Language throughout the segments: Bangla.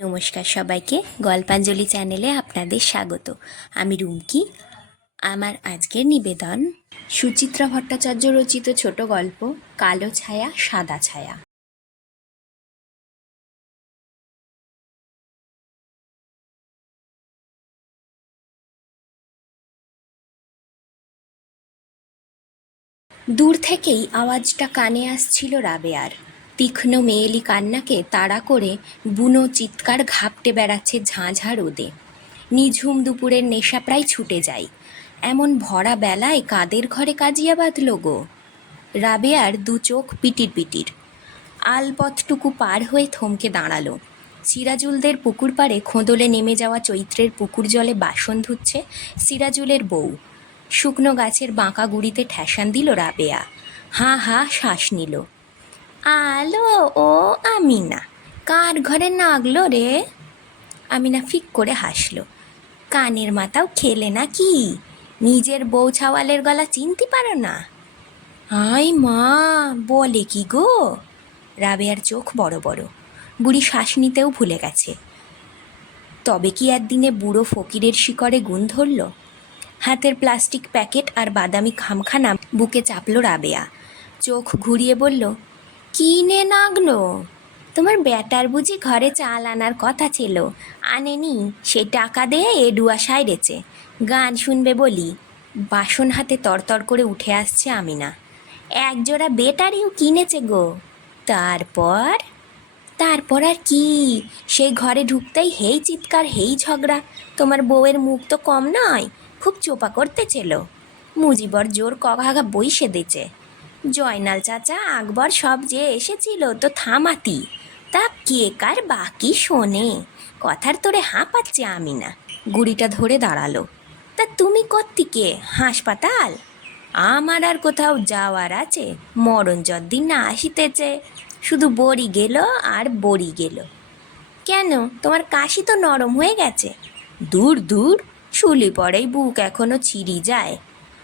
নমস্কার সবাইকে, গল্পাঞ্জলি চ্যানেলে আপনাদের স্বাগত। আমি রুমকি। আমার আজকের নিবেদন, সুচিত্রা ভট্টাচার্য রচিত ছোট গল্প, কালো ছায়া, সাদা ছায়া। দূর থেকেই আওয়াজটা কানে আসছিল রাবেয়ার। তীক্ষ্ণ মেয়েলি কান্নাকে তাড়া করে বুনো চিৎকার ঘাপটে বেড়াচ্ছে ঝাঁঝা রোদে। নিঝুম দুপুরের নেশা প্রায় ছুটে যায়। এমন ভরা বেলায় কাদের ঘরে কাজিয়া বাঁধল গো? রাবেয়ার দু চোখ পিটির পিটির। আলপথটুকু পার হয়ে থমকে দাঁড়াল। সিরাজুলদের পুকুর পাড়ে খোঁদলে নেমে যাওয়া চৈত্রের পুকুর জলে বাসন ধুচ্ছে সিরাজুলের বউ। শুকনো গাছের বাঁকা গুড়িতে ঠেসান দিল রাবেয়া। হাঁ হাঁ শ্বাস নিল। আলো ও আমিনা। কার ঘরে নাগলো রে? আমিনা ফিক করে হাসলো। কানের মাথাও খেলে না কি? নিজের বউ ছাওয়ালের গলা চিনতে পারো না? আই মা, বলে কি গো? রাবেয়ার চোখ বড় বড়। বুড়ি শ্বাস নিতেও ভুলে গেছে। তবে কি একদিনে বুড়ো ফকিরের শিকড়ে গুণ ধরল? হাতের প্লাস্টিক প্যাকেট আর বাদামি খামখানা বুকে চাপল রাবেয়া। চোখ ঘুরিয়ে বলল কি নে নাগলো? তোমার ব্যাটার বুঝি ঘরে চাল আনার কথা ছিল। আনেনি, সে টাকা দিয়ে এডুয়া সাইরেছে গান শুনবে বলি। বাসন হাতে তরতর করে উঠে আসছে আমিনা। একজোড়া বেটারিও কিনেছে গো। তারপর? তারপর আর কি? সেই ঘরে ঢুকতেই হেই চিৎকার, হেই ঝগড়া। তোমার বউয়ের মুখ তো কম নয়, খুব চোপা করতেছিল মুজিবর জোর কঘাঘা বইসে দিছে জয়নাল চাচা, আকবর সব যে এসেছিল তো থামাতি। তা কে কার বাকি শোনে? কথার তোরে হাঁপাচ্ছে আমি না। গুড়িটা ধরে দাঁড়াল। তা তুমি কত্তিকে হাসপাতাল? আমার আর কোথাও যাওয়ার আছে, মরণ যদ্দিন না আসিতেছে। শুধু বড়ি গেল আর বড়ি গেল। কেন? তোমার কাশি তো নরম হয়ে গেছে। দূর দূর, শুলি পরেই বুক এখনও ছিঁড়ি যায়।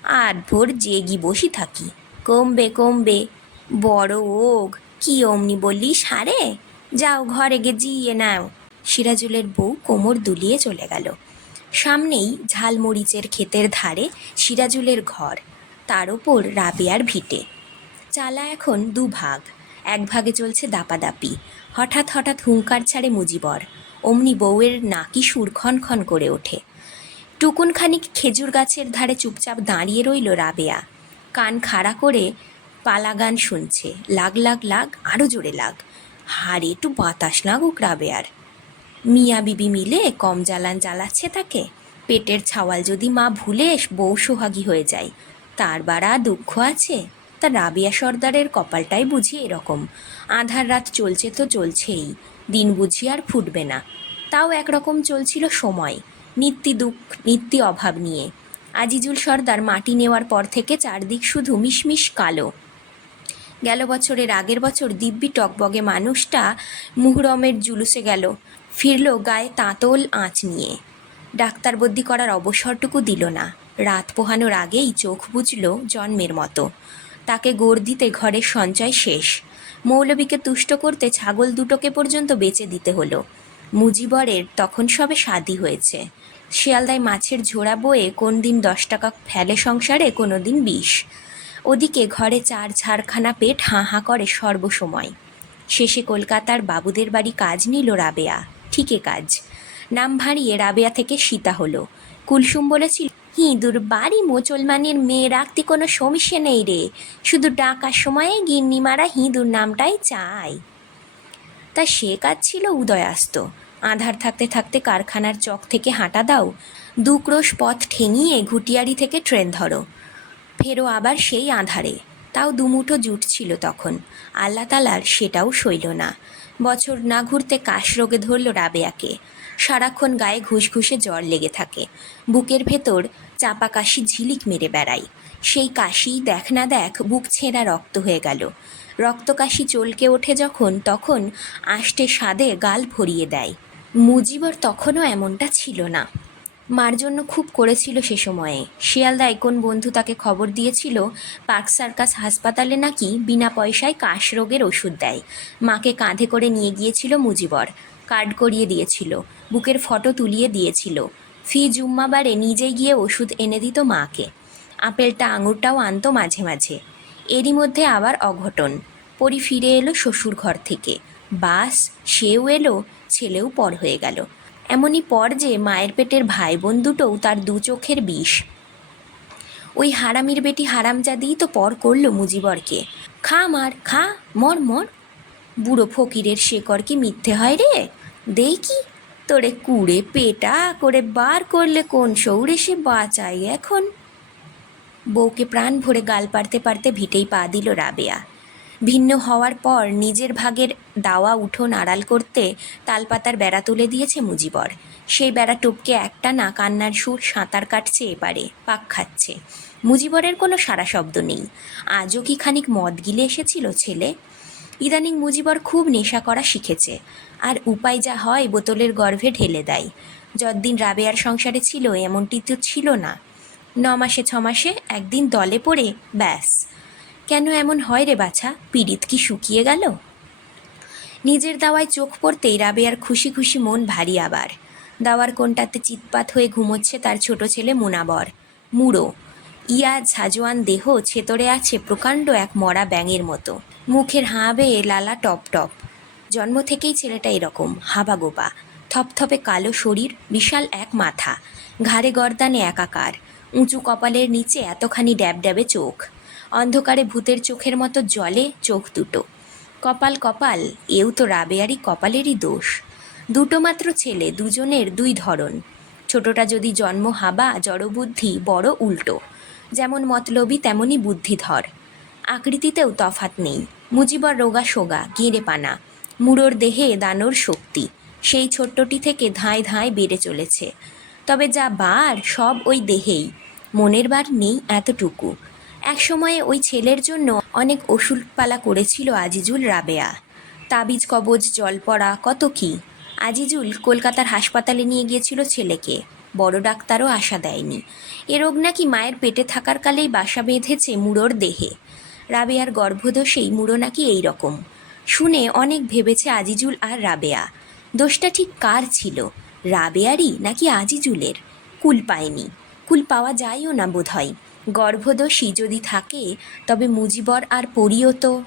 আট ভোর জেগি বসি থাকি। কমবে কমবে। বড় ওগ, কি অমনি বললি সারে? যাও ঘরে গে জিয়ে নাও। সিরাজুলের বউ কোমর দুলিয়ে চলে গেল। সামনেই ঝালমরিচের ক্ষেতের ধারে সিরাজুলের ঘর, তার ওপর রাবেয়ার ভিটে। চালা এখন দুভাগ এক ভাগে চলছে দাপাদাপি। হঠাৎ হঠাৎ হুঙ্কার ছাড়ে মুজিবর, অমনি বউয়ের নাকি সুর খন খন করে ওঠে। টুকুনখানিক খেজুর গাছের ধারে চুপচাপ দাঁড়িয়ে রইল রাবেয়া। কান খাড়া করে পালা গান শুনছে। লাগ লাগ লাগ আরও জোরে লাগ। হাড়ে একটু বাতাস লাগুক রাবেয়ার মিয়া বিবি মিলে কম জ্বালান জ্বালাচ্ছে তাকে। পেটের ছাওয়াল যদি মা ভুলে বউ সোহাগী হয়ে যায়, তার বাড়া দুঃখ আছে। তা রাবিয়া সর্দারের কপালটাই বুঝি এরকম। আধার রাত চলছে তো চলছেই, দিন বুঝি আর ফুটবে না। তাও একরকম চলছিল সময়, নিত্যি দুঃখ, নিত্যি অভাব নিয়ে। আজিজুল সর্দার মাটি নেওয়ার পর থেকে চারদিক শুধু মিশমিশ কালো। গেল বছরের আগের বছর দিব্যি টকবগে মানুষটা মুহরমের জুলুসে গেল। ফিরল গায়ে তাঁতল আঁচ নিয়ে। ডাক্তার বদ্যি করার অবসরটুকু দিল না। রাত পোহানোর আগেই চোখ বুঝল জন্মের মতো। তাকে গোড় দিতে ঘরের সঞ্চয় শেষ। মৌলবীকে তুষ্ট করতে ছাগল দুটোকে পর্যন্ত বেচে দিতে হলো। মুজিবরের তখন সবে শাদি হয়েছে। শিয়ালদায় মাছের ঝোড়া বয়ে কোন দিন দশ টাকা ফেলে সংসারে, কোনো দিন বিষ। ওদিকে ঘরে চার ঝাড়খানা পেট হাঁ হাঁ করে সর্বসময়। শেষে কলকাতার বাবুদের বাড়ি কাজ নিল রাবেয়া। ঠিকে কাজ। নাম ভাঁড়িয়ে রাবেয়া থেকে সীতা হলো। কুলসুম বলেছিল হিঁদুর বাড়ি মুসলমানের মেয়ে রাখতে কোনো সমস্যা নেই রে। শুধু ডাকার সময়ে গিন্নি মারা হিঁদুর নামটাই চায়। তা সে কাজ ছিল উদয়াস্ত। আধার থাকতে থাকতে কারখানার চক থেকে হাঁটা দাও। দু ক্রোশ পথ ঠেঙিয়ে ঘুটিয়ারি থেকে ট্রেন ধরো। ফেরো আবার সেই আধারে। তাও দুমুঠো জুট ছিল তখন। আল্লাহ তালার সেটাও সইল না। বছর না ঘুরতে কাশ রোগে ধরল রাবেয়াকে। সারাক্ষণ গায়ে ঘুষ ঘুষে জ্বর লেগে থাকে। বুকের ভেতর চাপা কাশি ঝিলিক মেরে বেড়ায়। সেই কাশি দেখ না দেখ বুক ছেঁড়া রক্ত হয়ে গেল। রক্তকাশি চলকে ওঠে যখন, তখন আষ্টে স্বাদে গাল ভরিয়ে দেয়। মুজিবর তখনও এমনটা ছিল না। মার জন্য খুব করেছিল সে সময়ে। শিয়ালদায় কোন বন্ধু তাকে খবর দিয়েছিল পার্ক সার্কাস হাসপাতালে নাকি বিনা পয়সায় কাশ রোগের ওষুধ দেয়। মাকে কাঁধে করে নিয়ে গিয়েছিল মুজিবর। কার্ড করিয়ে দিয়েছিল, বুকের ফটো তুলিয়ে দিয়েছিল। ফি জুম্মাবারে নিজে গিয়ে ওষুধ এনে দিত মাকে। আপেলটা আঙুরটাও আনতো মাঝে মাঝে। এরই মধ্যে আবার অঘটন। পরি ফিরে এলো শ্বশুর ঘর থেকে। বাস, সেও এলো ছেলেও পর হয়ে গেল। এমনই পর যে মায়ের পেটের ভাই বোন দুটোও তার দু চোখের বিষ। ওই হারামির বেটি হারামজাদিই তো পর করল মুজিবরকে। খা মার, খা, মর মর। বুড়ো ফকিরের শেকর কি মিথ্যে হয় রে? দেখি তোরে কুড়ে পেটা করে বার করলে কোন সৌরে সে বাঁচাই এখন? বউকে প্রাণ ভরে গাল পারতে পারতে ভিটেই পা দিল রাবেয়া। ভিন্ন হওয়ার পর নিজের ভাগের দাওয়া উঠোন আড়াল করতে তালপাতার বেড়া তুলে দিয়েছে মুজিবর। সেই বেড়া টপকে একটা না কান্নার সুর সাঁতার কাটছে এপারে, পাক খাচ্ছে। মুজিবরের কোনো সারা শব্দ নেই। আজও কি খানিক মদ গিলে এসেছিল ছেলে? ইদানিং মুজিবর খুব নেশা করা শিখেছে। আর উপায় যা হয় বোতলের গর্ভে ঢেলে দেয়। যতদিন রাবেয়ার সংসারে ছিল এমনটি তো ছিল না। ন মাসে, ছ মাসে একদিন দলে পড়ে, ব্যাস। কেন এমন হয় রে বাছা? পীড়িত কি শুকিয়ে গেল? নিজের দাওয়ায় চোখ পড়তেই রাবেয়ার খুশি খুশি মন ভারী আবার। দাওয়ার কোনটাতে চিৎপাত হয়ে ঘুমোচ্ছে তার ছোট ছেলে মুনাবর। মুড়ো। ইয়া ঝাজোয়ান দেহ ছেতরে আছে প্রকাণ্ড এক মরা ব্যাঙের মতো। মুখের হাঁ বেয়ে লালা টপ টপ। জন্ম থেকেই ছেলেটা এরকম হাবাগোপা থপথপে কালো শরীর, বিশাল এক মাথা। ঘাড়ে গর্দানে একাকার। উঁচু কপালের নিচে এতখানি ড্যাব ড্যাবে চোখ। অন্ধকারে ভূতের চোখের মতো জলে চোখ দুটো। কপাল কপাল, এও তো রাবেয়ারি কপালেরই দোষ। দুটো মাত্র ছেলে, দুজনের দুই ধরন। ছোটটা যদি জন্ম হাবা, জড়বুদ্ধি বড় উল্টো। যেমন মতলবী তেমনই বুদ্ধিধর। আকৃতিতেও তফাত নেই। মুজিবর রোগা সোগা, গেঁড়ে পানা। মুড়োর দেহে দানোর শক্তি। সেই ছোট্টটি থেকে ধাঁয় ধাঁয় বেড়ে চলেছে। তবে যা বার, সব ওই দেহেই। মনের বার নেই এতটুকু। একসময়ে ওই ছেলের জন্য অনেক ওষুধপালা করেছিল আজিজুল রাবেয়া। তাবিজ, কবজ, জল পড়া, কত কি। আজিজুল কলকাতার হাসপাতালে নিয়ে গিয়েছিল ছেলেকে। বড় ডাক্তারও আশা দেয়নি। এ রোগ নাকি মায়ের পেটে থাকার কালেই বাসা বেঁধেছে মুড়োর দেহে। রাবেয়ার গর্ভদোষেই মুড়ো নাকি এই রকম শুনে অনেক ভেবেছে আজিজুল আর রাবেয়া। দোষটা ঠিক কার ছিল? রাবেয়ারই নাকি আজিজুলের? কুল পায়নি। কুল পাওয়া যায়ও না বোধহয়। গর্ভদোষী যদি থাকে, তবে মুজিবর আর পরিও তো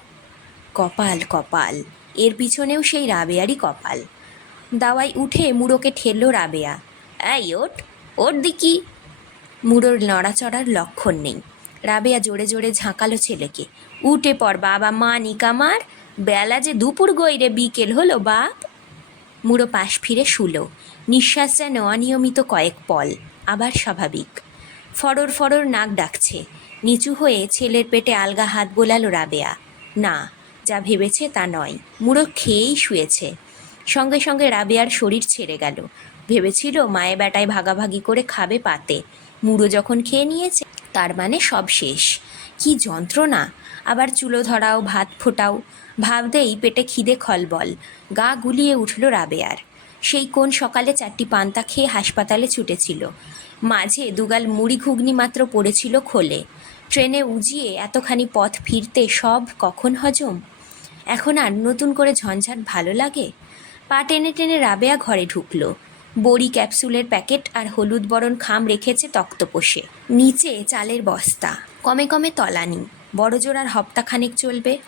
কপাল কপাল। এর পিছনেও সেই রাবেয়ারই কপাল। দাওয়াই উঠে মুড়োকে ঠেলল রাবেয়া। এই ওট ওর দিকি। মুড়োর নড়াচড়ার লক্ষণ নেই। রাবেয়া জোরে জোরে ঝাঁকালো ছেলেকে। উঠে পর বাবা, মা নিকামার। বেলা যে দুপুর গইরে বিকেল হলো বাপ। মুড়ো পাশ ফিরে শুলো। নিঃশ্বাস যেন অনিয়মিত কয়েক পল, আবার স্বাভাবিক। ফরর ফরর নাক ডাকছে। নিচু হয়ে ছেলের পেটে আলগা হাত বোলালো রাবেয়া। না, যা ভেবেছে তা নয়। মুড়ো খেয়েই শুয়েছে। সঙ্গে সঙ্গে রাবেয়ার শরীর ছেড়ে গেল। ভেবেছিল মায়ে বেটায় ভাগাভাগি করে খাবে পাতে। মুড়ো যখন খেয়ে নিয়েছে, তার মানে সব শেষ। কি যন্ত্রণা! আবার চুলো ধরাও, ভাত ফোটাও। ভাবতেই পেটে খিদে খলবল। গা গুলিয়ে উঠল রাবেয়ার। সেই কোন সকালে চারটি পান্তা খেয়ে হাসপাতালে ছুটেছিল। মাঝে দুগাল মুড়ি ঘুগনি মাত্র পড়েছিল খোলে। ট্রেনে উজিয়ে এতখানি পথ ফিরতে সব কখন হজম? এখন আর নতুন করে ঝঞ্ঝাট ভালো লাগে? পা টেনে টেনে রাবেয়া ঘরে ঢুকলো। বড়ি ক্যাপসুলের প্যাকেট আর হলুদ বরণ খাম রেখেছে তক্তপোষে। নিচে চালের বস্তা। কমে কমে তলানি। বড় জোড়ার হপ্তাখানেক চলবে।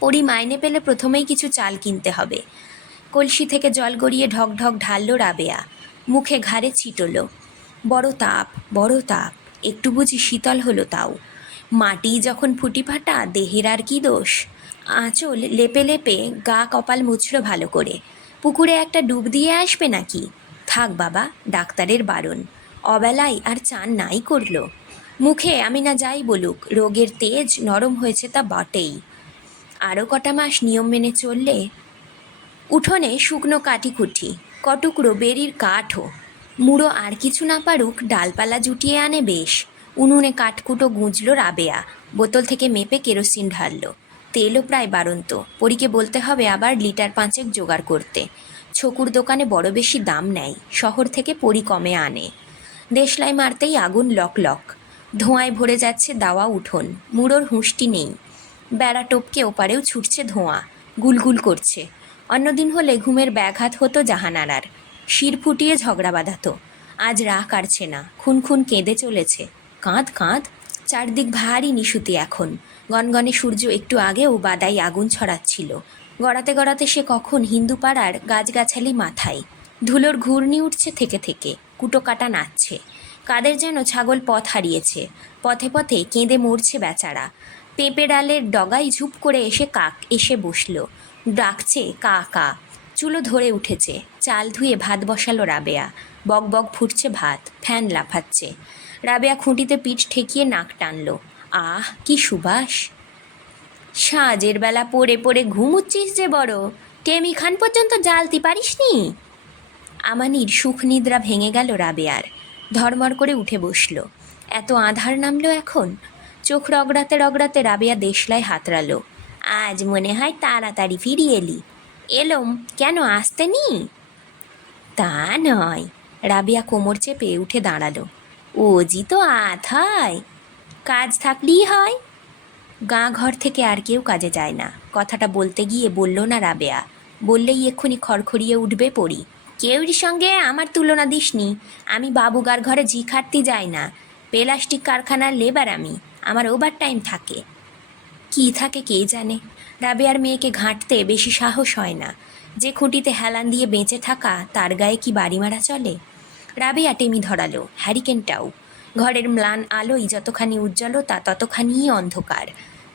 পরি মাইনে পেলে প্রথমেই কিছু চাল কিনতে হবে। কলসি থেকে জল গড়িয়ে ঢক ঢক ঢাললো রাবেয়া। মুখে ঘাড়ে ছিটলো। বড় তাপ বড় তাপ, একটু বুঝি শীতল হলো তাও। মাটি যখন ফুটি ফাটা দেহের আর কি দোষ? আঁচল লেপে লেপে গা কপাল মুছল ভালো করে। পুকুরে একটা ডুব দিয়ে আসবে নাকি? থাক বাবা, ডাক্তারের বারণ। অবেলায় আর চান নাই করল। মুখে আমি না যাই বলুক, রোগের তেজ নরম হয়েছে তা বটেই। আরও কটা মাস নিয়ম মেনে চললে উঠোনে শুকনো কাঠিকুঠি কটুকরো বেরির কাঠও। মুড়ো আর কিছু না পারুক, ডালপালা জুটিয়ে আনে বেশ। উনুনে কাঠকুটো গুঁজল রাবেয়া। বোতল থেকে মেপে কেরোসিন ঢাললো। তেলও প্রায় বাড়ন্ত। পরীকে বলতে হবে আবার লিটার পাঁচেক জোগাড় করতে। ছকুর দোকানে বড় বেশি দাম নেয়। শহর থেকে পরি কমে আনে। দেশলাই মারতেই আগুন লক লক। ধোঁয়ায় ভরে যাচ্ছে দাওয়া উঠোন। মুড়োর হুঁশটি নেই। বেড়া টপকে ওপারেও ছুটছে ধোঁয়া। গুলগুল করছে। অন্যদিন হলে ঘুমের ব্যাঘাত হতো জাহানারার। শির ফুটিয়ে ঝগড়া বাঁধাতো। আজ রাগ কাটছে না খুন খুন কেঁদে চলেছে। কাঁধ কাঁধ চারদিক ভারী নিশুতি এখন। গনগনে সূর্য একটু আগেও বাদাই আগুন ছড়াচ্ছিল। গড়াতে গড়াতে সে কখন হিন্দু পাড়ার গাছগাছালি মাথায়। ধুলোর ঘূর্ণি উঠছে থেকে থেকে, কুটো কাটা নাচছে। কাদের যেন ছাগল পথ হারিয়েছে। পথে পথে কেঁদে মরছে বেচারা। পেঁপে ডালের ডগায় ঝুপ করে এসে কাক এসে বসল। ডাকছে, কা কা। চুলো ধরে উঠেছে। চাল ধুয়ে ভাত বসালো রাবেয়া। বক বক ফুটছে ভাত, ফ্যান লাফাচ্ছে। রাবেয়া খুঁটিতে পিঠ ঠেকিয়ে নাক টানল। আহ, কি সুবাস! সাজের বেলা পড়ে পড়ে ঘুমুচ্ছিস যে বড়। টেমি খান পর্যন্ত জ্বালতে পারিসনি? আমানির সুখ নিদ্রা ভেঙে গেল রাবেয়ার। ধর্মর করে উঠে বসল। এত আধার নামলো এখন? চোখ রগড়াতে রগড়াতে রাবেয়া দেশলায় হাতড়ালো। আজ মনে হয় তাড়াতাড়ি ফিরিয়ে এলি। এলোম, কেন আসতে নি? তা নয়, রাবিয়া কোমর চেপে উঠে দাঁড়াল। ও জি তো আত হয়, কাজ থাকলেই হয়। গাঁ ঘর থেকে আর কেউ কাজে যায় না। কথাটা বলতে গিয়ে বলল না রাবেয়া। বললেই এক্ষুনি খড়খড়িয়ে উঠবে পড়ি। কেউরি সঙ্গে আমার তুলনা দিসনি। আমি বাবুগার ঘরে ঝি খাটতে যাই না। প্লাস্টিক কারখানার লেবার আমি। আমার ওভার টাইম থাকে। কী থাকে কে জানে? রাবেয়ার মেয়েকে ঘাঁটতে বেশি সাহস হয় না। যে খুঁটিতে হেলান দিয়ে বেঁচে থাকা, তার গায়ে কি বাড়ি মারা চলে? রাবেয়া টেমি ধরালো হ্যারিকেনটাও ঘরের ম্লান আলোই যতখানি উজ্জ্বলতা, ততখানিই অন্ধকার।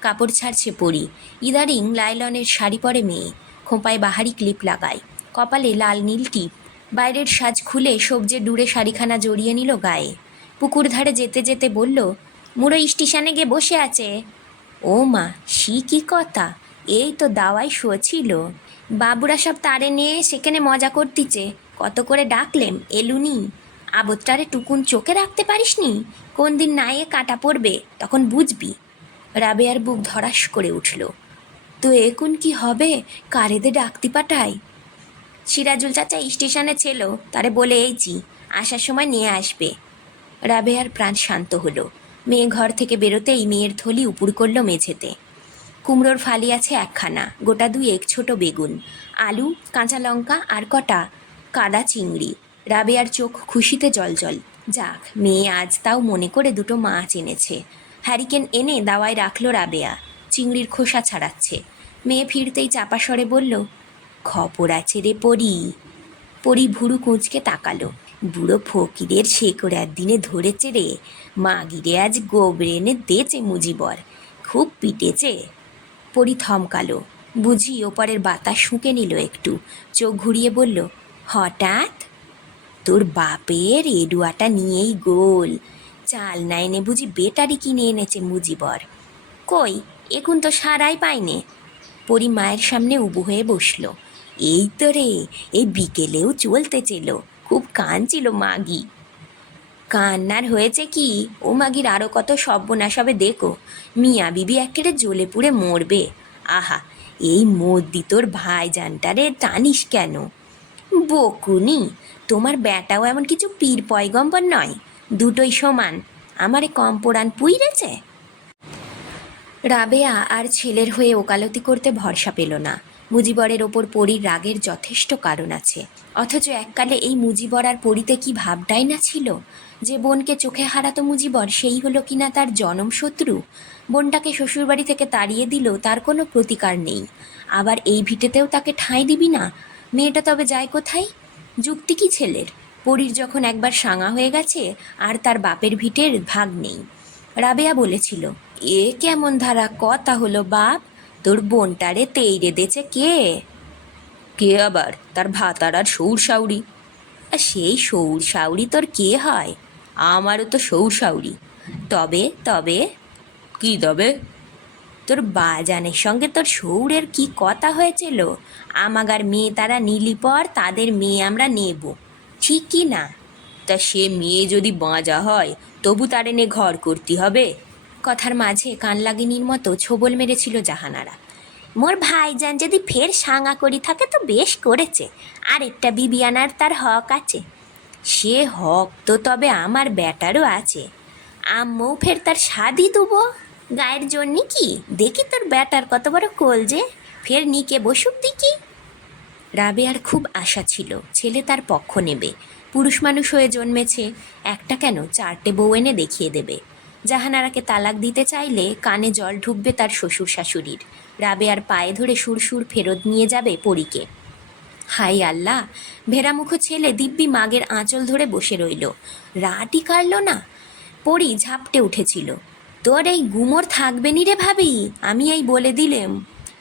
কাপড় ছাড়ছে পরি। ইদারিং লাইলনের শাড়ি পরে মেয়ে। খোঁপায় বাহারি ক্লিপ লাগায়। কপালে লাল নীল টিপ। বাইরের সাজ খুলে সবজে ডুরে শাড়িখানা জড়িয়ে নিল গায়ে। পুকুর ধারে যেতে যেতে বলল, মুড়ো স্টেশনে গিয়ে বসে আছে। ও মা সি কি কথা? এই তো দাওয়াই শুয়েছিল বাবুরা সব তারে নিয়ে সেখানে মজা করতিছে। কত করে ডাকলেম এলুনি? আবতটারে টুকুন চোখে রাখতে পারিসনি? কোন দিন নায়ে কাটা পড়বে, তখন বুঝবি। রাবেয়ার বুক ধরাস করে উঠল। তো এখন কি হবে? কারেদে ডাকতে পাঠাই সিরাজুল চাচা স্টেশনে ছিল, তারে বলে এইছি আসার সময় নিয়ে আসবে। রাবেয়ার প্রাণ শান্ত হলো। মেয়ে ঘর থেকে বেরোতেই মেয়ের থলি উপুর করল মেঝেতে। কুমড়োর ফালি আছে একখানা, গোটা দুই এক ছোট বেগুন, আলু, কাঁচা লঙ্কা আর কটা কাদা চিংড়ি। রাবেয়ার চোখ খুশিতে জলজল। যাক, মেয়ে আজ তাও মনে করে দুটো মাছ এনেছে। হ্যারিকেন এনে দাওয়ায় রাখল রাবেয়া, চিংড়ির খোসা ছাড়াচ্ছে। মেয়ে ফিরতেই চাপা স্বরে বলল, খবর আছে রে পরি। পরি ভুরু কুঁচকে তাকালো। বুড়ো ফকিরের শেকড় একদিনে ধরেছে রে। মাগিরে আজ গোবরে এনে দেছে মুজিবর। খুব পিটেছে। পরি থমকালো। বুঝি ওপারের বাতাস শুঁকে নিল একটু। চোখ ঘুরিয়ে বলল, হঠাৎ? তোর বাপের এডুয়াটা নিয়েই গোল। চাল না এনে বুঝি বেটারি কিনে এনেছে মুজিবর। কই, এখন তো সারাই পাইনে। পরি মায়ের সামনে উবু হয়ে বসল। এই তো রে, এই বিকেলেও চলতে চেলো। খুব কাঁদছিল মাগি। কান্নার হয়েছে কি? ও মাগির আরও কত সব্যনাশ হবে দেখো। মিয়া বিবি একেবারে জ্বলে পুড়ে মরবে। আহা, এই মদ্দি তোর ভাইজানটারে টানিস কেন? বকুনি, তোমার ব্যাটাও এমন কিছু পীর পয়গম্বর নয়। দুটোই সমান। আমারে কম পোড়ান পুইরেছে? রাবেয়া আর ছেলের হয়ে ওকালতি করতে ভরসা পেল না। মুজিবরের ওপর পরীর রাগের যথেষ্ট কারণ আছে। অথচ এককালে এই মুজিবর আর পরীতে কি ভাবটাই না ছিল? যে বোনকে চোখে হারাতো মুজিবর, সেই হলো কিনা তার জনম শত্রু? বোনটাকে শ্বশুরবাড়ি থেকে তাড়িয়ে দিল, তার কোনো প্রতিকার নেই। আবার এই ভিটেতেও তাকে ঠাঁই দিবি না? মেয়েটা তবে যায় কোথায়? যুক্তি কি ছেলের? পরীর যখন একবার সাঙা হয়ে গেছে, আর তার বাপের ভিটের ভাগ নেই। রাবেয়া বলেছিল, এ কেমন ধারা কথা হলো বাপ? তোর বোনটারে তেইরে দেছে কে? কে আবার? তার ভাতার আর সৌর সাউরি আর সেই সৌর সাউরি তোর কে হয়? আমারও তো সৌর সাউরি তবে তবে কি তবে? তোর বাজানের সঙ্গে তোর সৌরের কি কথা হয়েছিল? আমাগার মেয়ে তারা নিলি পর তাদের মেয়ে আমরা নেব। ঠিক কি না? তা সে মেয়ে যদি বাঁজা হয় তবু তার এনে ঘর করতে হবে। কথার মাঝে কান লাগিনীর মতো ছোবল মেরেছিল জাহানারা। মোর ভাইজান যদি ফের সাঙা করি থাকে তো বেশ করেছে আর একটা বিবি আনার তার হক আছে। সে হক তো তবে আমার ব্যাটারও আছে। আম্মু ফের তার স্বাদই দেবো, গায়ের জন্যে কি দেখি তোর ব্যাটার কত বড় কোল যে, ফের নিকে বসুক দেখি। রাবেয়ার খুব আশা ছিল, ছেলে তার পক্ষ নেবে। পুরুষ মানুষ হয়ে জন্মেছে, একটা কেন চারটে বউ এনে দেখিয়ে দেবে। জাহানারাকে তালাক দিতে চাইলে কানে জল ঢুকবে তার শ্বশুর শাশুড়ির। রাবেয়ার পায়ে ধরে সুরসুর ফেরত নিয়ে যাবে পরীকে। হাই আল্লাহ ভেরামুখ ছেলে দিব্যি মাগের আঁচল ধরে বসে রইল। রাটি কাড়ল না? পরি ঝাপটে উঠেছিল। তোর এই গুমর থাকবে নি রে ভাবি, আমি এই বলে দিলেম।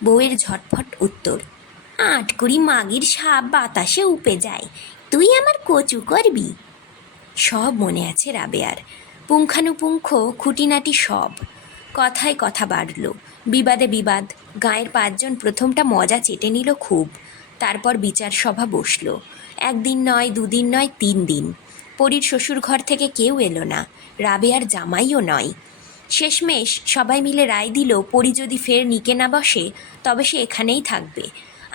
বউয়ের ঝটফট উত্তর আটকুড়ি মাগির সাপ বাতাসে উপে যায়, তুই আমার কচু করবি? সব মনে আছে রাবেয়ার। পুঙ্খানুপুঙ্খ খুঁটিনাটি সব। কথায় কথা বাড়ল। বিবাদে বিবাদ। গায়ের পাঁচজন প্রথমটা মজা চেটে নিল খুব। তারপর বিচার সভা বসল। একদিন নয়, দুদিন নয়, তিন দিন। পরীর শ্বশুর ঘর থেকে কেউ এলো না। রাবেয়ার জামাইও নয়। শেষমেশ সবাই মিলে রায় দিল, পরি যদি ফের নিকে না বসে, তবে সে এখানেই থাকবে।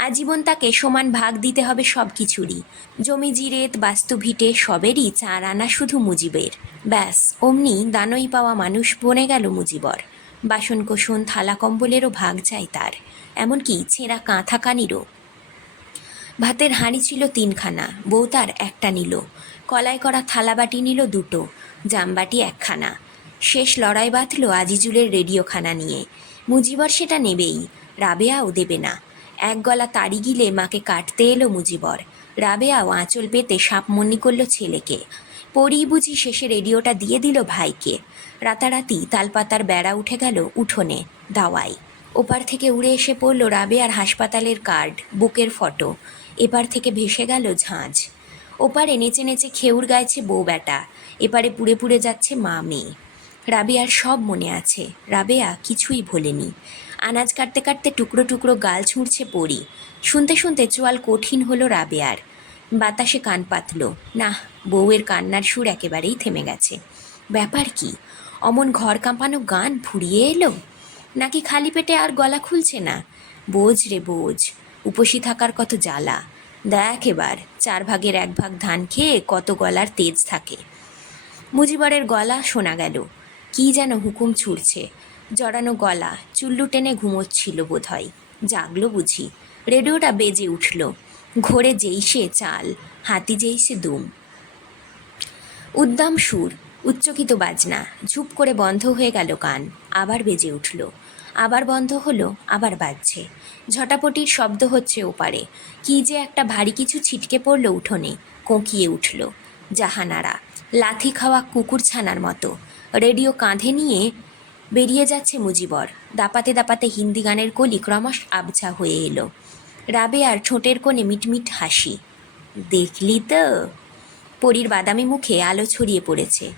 আজীবন তাকে সমান ভাগ দিতে হবে সব কিছুরই জমি জিরেত, বাস্তু ভিটে সবেরই চার আনা শুধু মুজিবের। ব্যাস, অমনি দানই পাওয়া মানুষ বনে গেল মুজিবর। বাসন কোসন থালা কম্বলেরও ভাগ চাই তার, এমনকি ছেঁড়া কাঁথা কানিরও ভাতের হাঁড়ি ছিল তিনখানা, বউ তার একটা নিল। কলাই করা থালাবাটি নিল দুটো, জামবাটি একখানা। শেষ লড়াই বাঁধল আজিজুলের রেডিওখানা নিয়ে। মুজিবর সেটা নেবেই, রাবেয়াও দেবে না। এক গলা তাড়ি গিলে মাকে কাটতে এলো মুজিবর। রাবেয়াও আঁচল পেতে সাপ সাপমন্নি করল ছেলেকে। পরি বুঝি শেষে রেডিওটা দিয়ে দিল ভাইকে। রাতারাতি তালপাতার বেড়া উঠে গেল উঠোনে দাওয়াই ওপার থেকে উড়ে এসে পড়ল রাবেয়ার হাসপাতালের কার্ড, বুকের ফটো। এপার থেকে ভেসে গেল ঝাঁঝ ওপারে নেচে নেচে খেউর গাইছে বউ বেটা এপারে পুড়ে পুড়ে যাচ্ছে মা মেয়ে রাবেয়ার সব মনে আছে। রাবেয়া কিছুই ভোলেনি। আনাজ কাটতে কাটতে টুকরো টুকরো গাল ছুঁড়ছে পড়ি শুনতে শুনতে চোয়াল কঠিন হলো রাবেয়ার। বাতাসে কান পাতল। না বউয়ের কান্নার সুর একেবারেই থেমে গেছে। ব্যাপার কি? অমন ঘর কাঁপানো গান ফুরিয়ে এলো? নাকি খালি পেটে আর গলা খুলছে না? বোঝ রে বোঝ, উপসী থাকার কত জ্বালা। দেখ এবার, চার ভাগের এক ভাগ ধান খেয়ে কত গলার তেজ থাকে। মুজিবরের গলা শোনা গেল। কি যেন হুকুম ছুটছে জড়ানো গলা চুল্লু টেনে ঘুমোচ্ছিল বোধহয়। জাগলো বুঝি। রেডিওটা বেজে উঠল। ঘোরে যেই সে চাল, হাতি যেই সে দুম। উদ্দাম সুর, উচ্চকিত বাজনা, ঝুপ করে বন্ধ হয়ে গেল কান, আবার বেজে উঠল। আবার বন্ধ হলো, আবার বাজছে। ঝটাপটির শব্দ হচ্ছে ওপারে। কি যে একটা ভারী কিছু ছিটকে পড়ল উঠোনে, কোঁকিয়ে উঠল। জাহানারা লাথি খাওয়া কুকুর ছানার মতো। রেডিও কাঁধে নিয়ে বেরিয়ে যাচ্ছে মুজিবর। দাপাতে দাপাতে হিন্দি গানের কলি ক্রমশ আবছা হয়ে এলো। রাবে আর ঠোঁটের কোণে মিটমিট হাসি। দেখলি তো? পরীর বাদামি মুখে আলো ছড়িয়ে পড়েছে।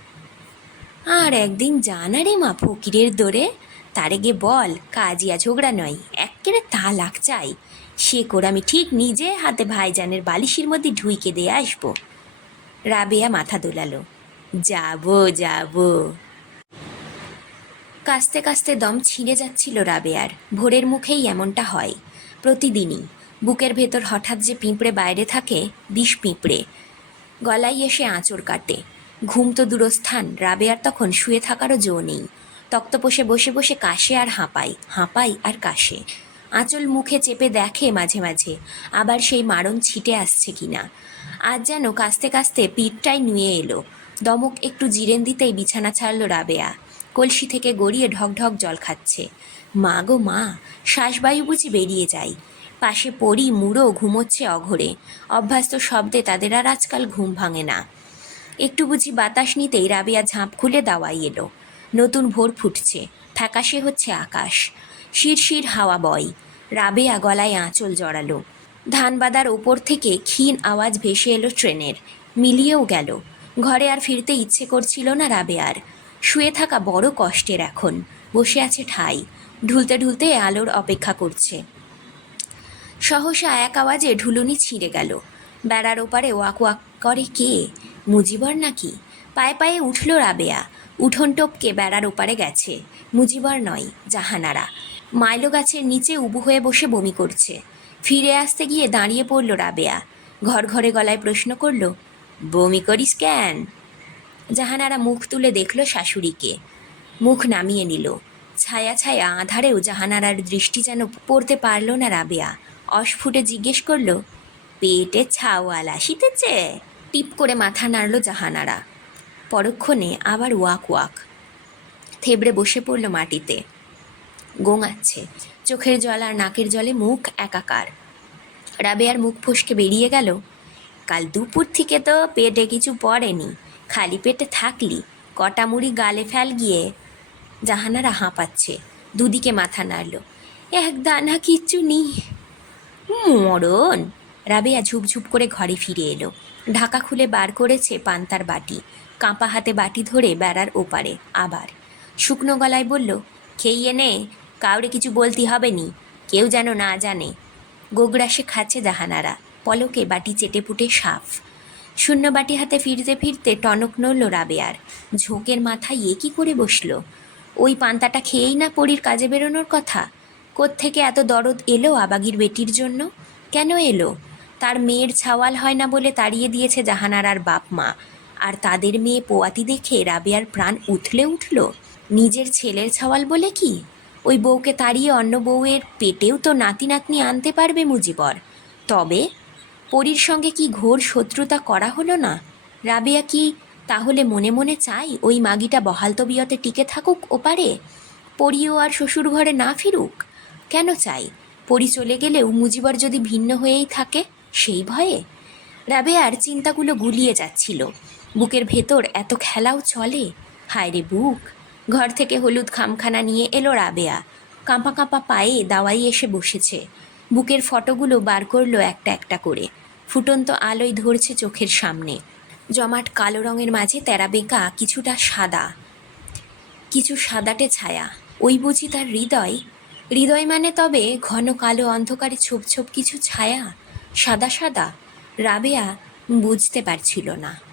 আর একদিন জানা রে মা ফকিরের দোরে? তারে গে বল, কাজিয়া ঝগড়া নয় একেবারে তা লাগ চাই। সে করে আমি ঠিক নিজে হাতে ভাইজানের বালিশের মধ্যে ঢুইকে দিয়ে আসব। রাবেয়া মাথা দোলালো। যাব যাব। কাস্তে কাস্তে দম ছিঁড়ে যাচ্ছিল রাবেয়ার। ভোরের মুখেই এমনটা হয়। প্রতিদিনই। বুকের ভেতর হঠাৎ যে পিঁপড়ে বাইরে থাকে, বিষ পিঁপড়ে। গলায় এসে আঁচড় কাটে। ঘুম তো দূরস্থান, রাবেয়ার তখন শুয়ে থাকারও জো নেই। তক্তপোষে বসে বসে কাশে আর হাঁপাই হাঁপাই আর কাশে। আঁচল মুখে চেপে দেখে মাঝে মাঝে, আবার সেই মারণ ছিটে আসছে কিনা। আজ যেন কাস্তে কাস্তে পিঠটাই নুয়ে এলো। দমক একটু জিরেন দিতেই বিছানা ছাড়লো রাবেয়া। কলসি থেকে গড়িয়ে ঢক ঢক জল খাচ্ছে। মা গো মা, শ্বাসবায়ু বুঝি বেরিয়ে যায় পাশে পড়ি মুড়ো ঘুমোচ্ছে অঘরে। অভ্যস্ত শব্দে তাদের আর আজকাল ঘুম ভাঙে না। একটু বুঝি বাতাস নিতেই রাবিয়া ঝাঁপ খুলে দাওয়াই এলো। নতুন ভোর ফুটছে, ফ্যাকাশে হচ্ছে আকাশ। শিরশির হাওয়া বয়। রাবেয়া গলায় আঁচল জড়ালো। ধান বাদার ওপর থেকে ক্ষীণ আওয়াজ ভেসে এলো ট্রেনের। মিলিয়েও গেল। ঘরে আর ফিরতে ইচ্ছে করছিল না রাবেয়ার। শুয়ে থাকা বড় কষ্টের এখন। বসে আছে ঠাই। ঢুলতে ঢুলতে আলোর অপেক্ষা করছে। সহসা এক আওয়াজে ঢুলুনি ছিঁড়ে গেল। বেড়ার ওপারে ওয়াক ওয়াক করে কে? মুজিবর নাকি? পায়ে পায়ে উঠল রাবেয়া। উঠোন টপকে বেড়ার ওপারে গেছে। মুজিবর নয়, জাহানারা। মাইলো গাছের নিচে উবু হয়ে বসে বমি করছে। ফিরে আসতে গিয়ে দাঁড়িয়ে পড়ল রাবেয়া। ঘর ঘরে গলায় প্রশ্ন করল, বমি করিস কেন? জাহানারা মুখ তুলে দেখল শাশুড়িকে। মুখ নামিয়ে নিল। ছায়া ছায়া আধারেও জাহানারার দৃষ্টি যেন পড়তে পারল না রাবেয়া। অস্ফুটে জিজ্ঞেস করল, পেটে ছাওয়াল আসিতেছে? টিপ করে মাথা নাড়ল জাহানারা। পরক্ষণে আবার ওয়াক ওয়াক। থেবড়ে বসে পড়ল মাটিতে। গোঙাচ্ছে। চোখের জল আর নাকের জলে মুখ একাকার। রাবেয়ার মুখ ফসকে বেরিয়ে গেল, কাল দুপুর থেকে তো পেটে কিছু পড়েনি। খালি পেটে থাকলি, কটা মুড়ি গালে ফেল গিয়ে জাহানারা হাঁপাচ্ছে, দুদিকে মাথা নাড়ল। এক দানা কিচ্ছু নেই। মরণ! রাবেয়া ঝুপঝুপ করে ঘরে ফিরে এলো। ঢাকা খুলে বার করেছে পান্তার বাটি। কাঁপা হাতে বাটি ধরে বেড়ার ওপারে, আবার। শুকনো গলায় বলল, খেয়ে নে, কাউরে কিছু বলতে হবে নি, কেউ যেন না জানে। গোগড়াসে খাচ্ছে জাহানারা, পলকে বাটি চেটে পুটে সাফ। শূন্য বাটি হাতে ফিরতে ফিরতে টনক নড়ল রাবেয়ার। ঝোঁকের মাথায় এ কি করে বসল? ওই পান্তাটা খেয়েই না পরীর কাজে বেরোনোর কথা? কোত্থেকে এত দরদ এলো আবাগির বেটির জন্য? কেন এলো? তার মেয়ের ছাওয়াল হয় না বলে তাড়িয়ে দিয়েছে জাহানারার বাপ মা। আর তাদের মেয়ে পোয়াতি দেখে রাবেয়ার প্রাণ উঠলে উঠল? নিজের ছেলের ছাওয়াল বলে কি? ওই বউকে তাড়িয়ে অন্য বউয়ের পেটেও তো নাতি নাতনি আনতে পারবে মুজিবর। তবে পরীর সঙ্গে কি ঘোর শত্রুতা করা হলো না? রাবেয়া কি তাহলে মনে মনে চাই ওই মাগিটা বহাল তবিয়তে টিকে থাকুক ওপারে পরিও আর শ্বশুর ঘরে না ফিরুক? কেন চাই পরি চলে গেলেও মুজিবর যদি ভিন্ন হয়েই থাকে, সেই ভয়ে? রাবেয়ার চিন্তাগুলো গুলিয়ে যাচ্ছিল। বুকের ভেতর এত খেলাও চলে? হায় রে বুক! ঘর থেকে হলুদ খামখানা নিয়ে এলো রাবেয়া। কাঁপা কাঁপা পায়ে দাওয়াই এসে বসেছে। বুকের ফটোগুলো বার করল একটা একটা করে। ফুটন্ত আলোয় ধরছে চোখের সামনে। জমাট কালো রঙের মাঝে তেরা বেঁকা, কিছুটা সাদা। কিছু সাদাটে ছায়া। ওই বুঝি তার হৃদয়? হৃদয় মানে তবে ঘন কালো অন্ধকারে ছোপ ছোপ কিছু ছায়া? সাদা সাদা? রাবেয়া বুঝতে পারছিল না।